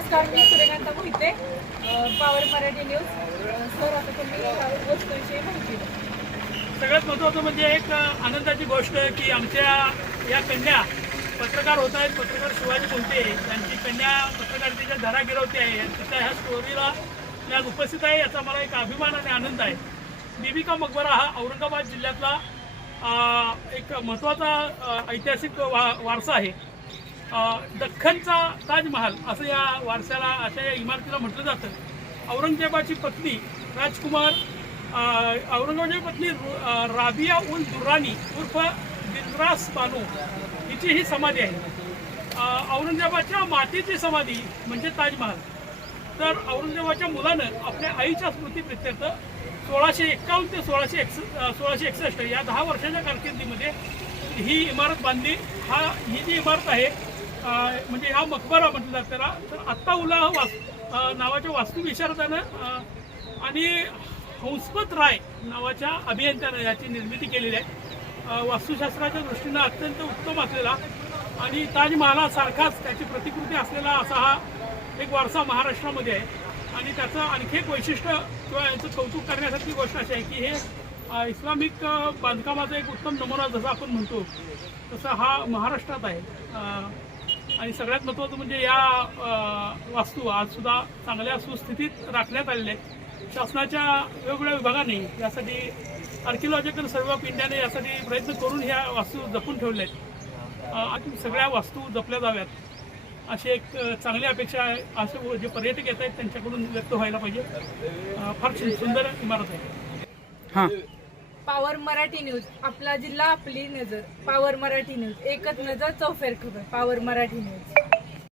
नमस्कार मी Suryakant Mohite power Marathi news sir आता तुम्ही गोष्टीविषयी माहिती सगळ्यात महत्त्वाचं म्हणजे एक आनंदाची गोष्ट आहे की आमच्या या कन्या पत्रकार होत आहेत. पत्रकार शिवाजी कोणते त्यांची कन्या पत्रकारितेच्या धरा गिरवते आहे तिच्या ह्या स्टोरीला मी आज उपस्थित आहे. याचा मला एक अभिमान आणि आनंद आहे. बिबिका मकबरा हा औरंगाबाद जिल्ह्यातला एक महत्त्वाचा ऐतिहासिक वा वारसा आहे. दख्खनचा ताजमहाल असं या वारसाला अशा या इमारतीला म्हटलं जातं. औरंगजेबाची पत्नी राजकुमार औरंगजेबाची पत्नी रु- राबिया उल दुरानी उर्फ दिलरास बानू हिची ही समाधी आहे. औरंगजेबाच्या मातेची समाधी म्हणजे ताजमहाल. तर औरंगजेबाच्या मुलानं आपल्या आईच्या स्मृतीप्रित्यर्थ सोळाशे एक्कावन्न ते सोळाशे एकस सोळाशे एकसष्ट या दहा वर्षाच्या कारकिर्दीमध्ये ही इमारत बांधली. हा ही जी इमारत आहे म्हणजे हा मकबरा म्हटलं जात त्याला तर आत्ता उला वास नावाच्या वास्तुविशारदानं आणि हंसपत राय नावाच्या अभियंत्यानं याची निर्मिती केलेली आहे. वास्तुशास्त्राच्या दृष्टीनं अत्यंत उत्तम असलेला आणि ताजमहालासारखाच त्याची प्रतिकृती असलेला असा हा एक वारसा महाराष्ट्रामध्ये आहे. आणि त्याचं आणखी एक वैशिष्ट्य किंवा याचं कौतुक करण्यासारखी गोष्ट अशी आहे की हे इस्लामिक बांधकामाचा एक उत्तम नमुना जसा आपण म्हणतो तसा हा महाराष्ट्रात आहे. आणि सगळ्यात महत्त्वाचं म्हणजे या वास्तू आज सुद्धा चांगल्या सुस्थितीत राखण्यात आलेल्या आहेत. शासनाच्या वेगवेगळ्या विभागाने यासाठी आर्किओलॉजिकल सर्वे ऑफ इंडियाने यासाठी प्रयत्न करून ह्या वास्तू जपून ठेवल्या आहेत. सगळ्या वास्तू जपल्या जाव्यात. अशी एक चांगली अपेक्षा आहे असे जे पर्यटक येत आहेत त्यांच्याकडून व्यक्त व्हायला पाहिजे. फार सुंदर इमारत आहे. हां. पॉवर मराठी न्यूज आपला जिल्हा आपली नजर. पॉवर मराठी न्यूज एकच नजर चौफेर खबर. Power Marathi news